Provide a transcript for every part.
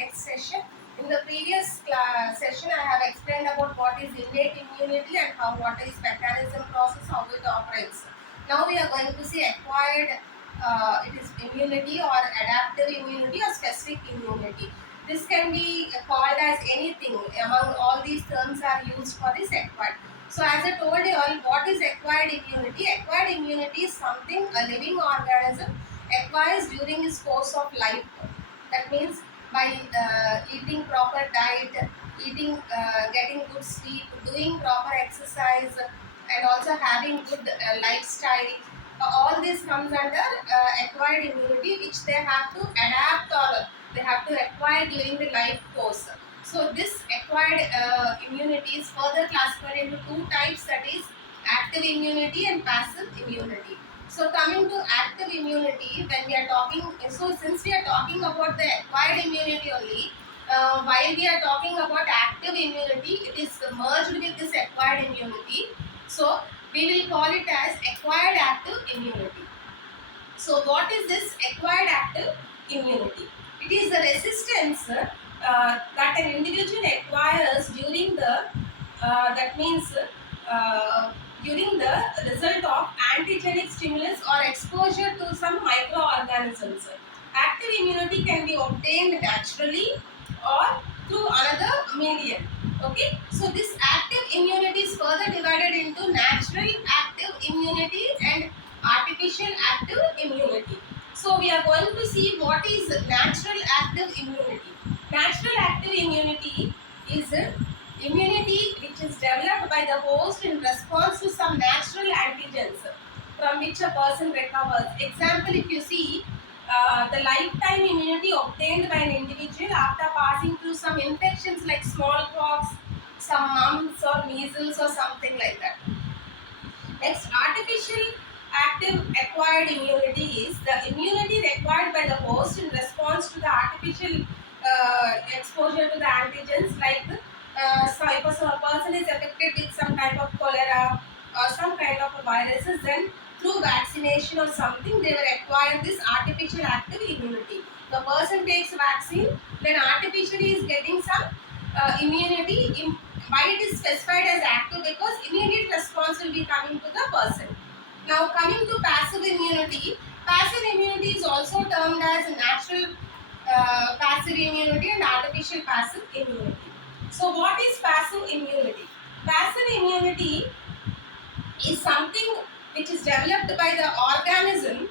next session. In the previous session, I have explained about what is innate immunity and what is mechanism process, how it operates. Now we are going to see acquired, it is immunity or adaptive immunity or specific immunity. This can be called as anything. Among all these terms are used for this acquired. So as I told you all, what is acquired immunity? Acquired immunity is something a living organism acquires during its course of life. That means by eating proper diet, getting good sleep, doing proper exercise, and also having good lifestyle. All this comes under acquired immunity, which they have to adapt or they have to acquire during the life course. So this acquired immunity is further classified into two types, that is active immunity and passive immunity. So coming to active immunity, when we are talking, so since we are talking about the acquired immunity only, while we are talking about active immunity, it is merged with this acquired immunity. So we will call it as acquired active immunity. So what is this acquired active immunity? It is the resistance that an individual acquires during the that means during the result of antigenic stimulus or exposure to some microorganisms. Active immunity can be obtained naturally or through another medium. Okay, so this active immunity is further divided into natural active immunity and artificial active immunity. So we are going to see what is natural active immunity. Natural active immunity is immunity which is developed by the host in response to some natural antigens from which a person recovers. Example, if you see the lifetime immunity obtained by an individual after passing through some infections like smallpox, some mumps or measles or something like that. Next, artificial active acquired immunity is the immunity required by the host in response to the artificial exposure to the antigens, like so if a person is affected with some type of cholera or some kind of a viruses, then through vaccination or something they will acquire this artificial active immunity. The person takes vaccine, then artificially is getting some immunity. Why it is specified as active? Because immediate response will be coming to the person. Now coming to passive immunity is also termed as natural passive immunity and artificial passive immunity. So what is passive immunity? Passive immunity is something which is developed by the organism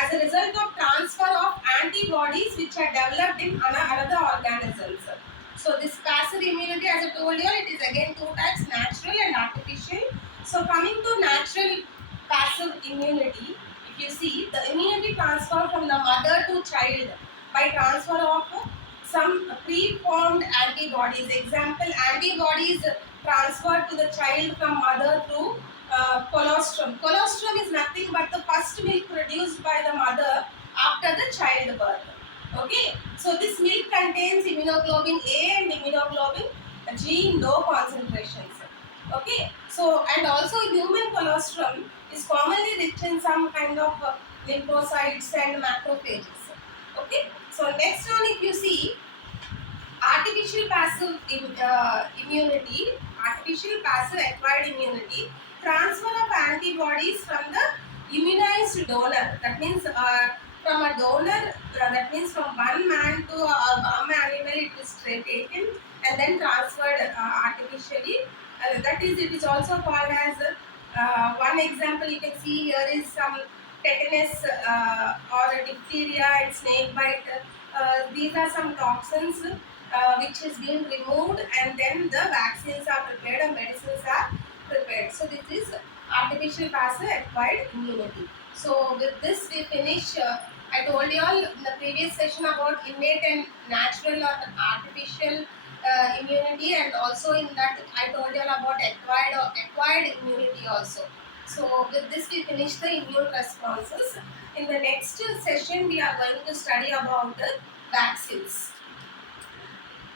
as a result of transfer of antibodies which are developed in another organisms. So this passive immunity, as I told you, it is again two types, natural and artificial. So coming to natural passive immunity, if you see the immunity transfer from the mother to child by transfer of some preformed antibodies. Example, antibodies transferred to the child from mother through colostrum. Colostrum is nothing but the first milk produced by the mother after the childbirth. Okay, so this milk contains immunoglobulin A and immunoglobulin G in low concentrations. Okay, so and also human colostrum is commonly rich in some kind of lymphocytes and macrophages. Okay, so next one, if you see artificial passive immunity, artificial passive acquired immunity, transfer of antibodies from the immunized donor. That means from a donor, that means from one man to one animal, it is taken and then transferred artificially. That is, it is also called as one example you can see here is some tetanus or diphtheria and snake bite. These are some toxins which is being removed and then the vaccines are prepared and medicines are prepared. So this is artificial passive acquired immunity. So with this we finish. I told you all in the previous session about innate and natural or artificial immunity, and also in that I told you all about acquired immunity also. So with this we finish the immune responses. In the next session we are going to study about the vaccines.